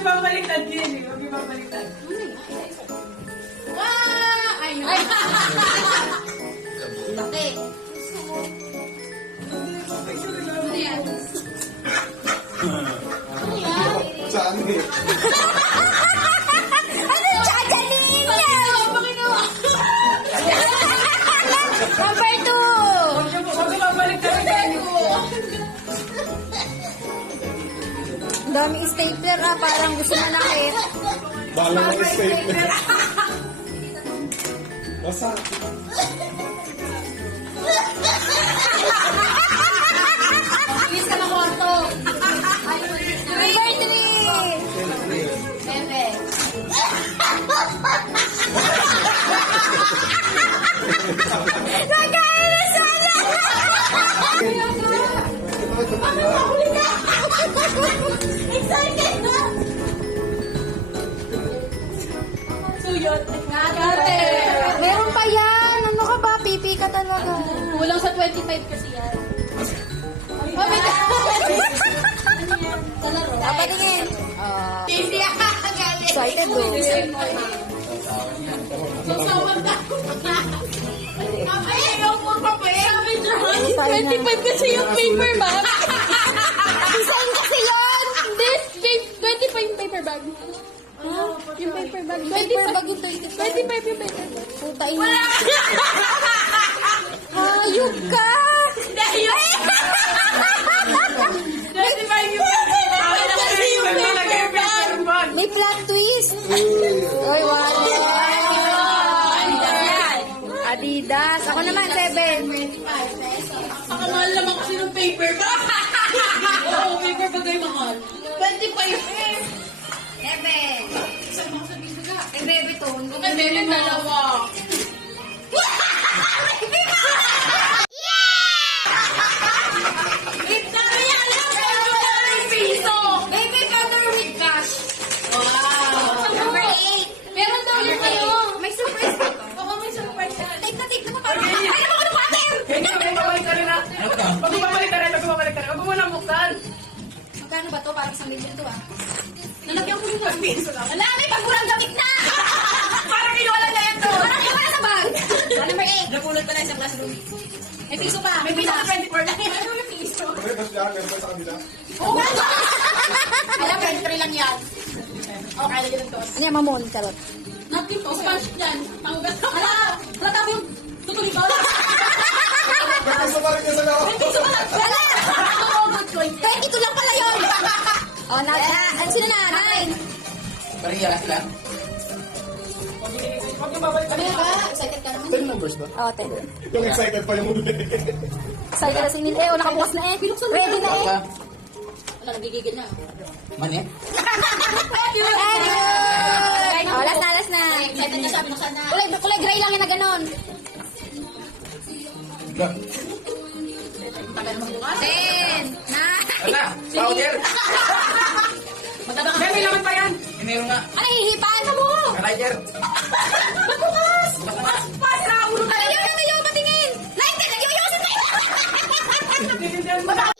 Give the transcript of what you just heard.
ibabaliktad din eh. Huwag ibabaliktad. Wow! Ay, laki. Ano yan? Ano yan? Saan eh? Ano dadalhin niya? Pakinawa. Number 2. Huwag ibabaliktad din. Ang daming stapler parang gusto manakit. Balang ng stapler. Basta. Inis ka ng kwarto. Number 3. Bebe. Nagkain na sana! Excited na! Suyot. Nakakate. Meron pa yan! Ano ka ba? Pipi ka talaga. Kulang sa 25 kasi yan. Oh my God! Ano yan? Sa laro. Papatingin. Hindi ako kagalit. Excited do. Sasawag na. Ay, ayaw mo pa ba? Sabi dyan. 25 kasi yung paper bag. Design kasi yan! This, 25 yung paper bag. Yung paper bag. Paper bag yung 25 yung paper bag. Puta ina. Hayop ka! Dahil! 25 yung paper bag. May plot twist! Oy, wala. Adidas. Ako naman, 7. Pakamahal naman kasi ng paper bag. Oo, paper bag ay mahal. 25 Eh, baby to. Ay, bebe, dalawa. Baby powder with cash. Wow. Number 8. Meron daw yung ano. May surprise pa. Oo, may surprise yan. Take na pa. Ay, naman ko ng water! Hindi, huwag ibabaliktad rin na. Huwag ibabaliktad rin. Huwag ibabaliktad rin. Huwag mo muna buksan. Magkano ba to? Parang 1 million to ah. Nalagyan ko yung piso lang. Wala, may pagkulang gamit na! Parang kinuwala na ito. Parang iba na sa bag. Number 8. Napulot pa na isang classroom. May piso pa. May piso ka 24 lang. Ano yung piso? Okay, tapos yan. Meron pa sa kanila. Oo nga. Alam, 23 lang yan. Okay, lagyan ng tos. Ano yan, mamon, charot. Napkin to, sponge yan. Pangugat. Hala! Hala, tabi yung tutuloy ba? Gusto pa rin niya sa loob. Wala! 22 lang pala yun! Oh, sino na? 9. Parehas lang. Huwag ibabaliktad Ano rin. yan ba? Excited ka naman. 10 numbers ba? Oh, 10. Yung excited pa yung muli. Excited na si Min. Eh, nakabukas na eh. Ready na eh. Baka, Wala, nagigigil na. mani? Edward! Oh, last na. Excited na siya, binuksan na. Kulay gray lang yan na ganon. Tagal naman bukas. 10. 9. Ala, powder! Magdadang May may laman pa yan. Meron nga. Ano, hihipan mo? Kaliger. Bukas! Bukas! Ayun, patingin! 19! Nagyoyosin na yun! Hindi, hindi, hindi.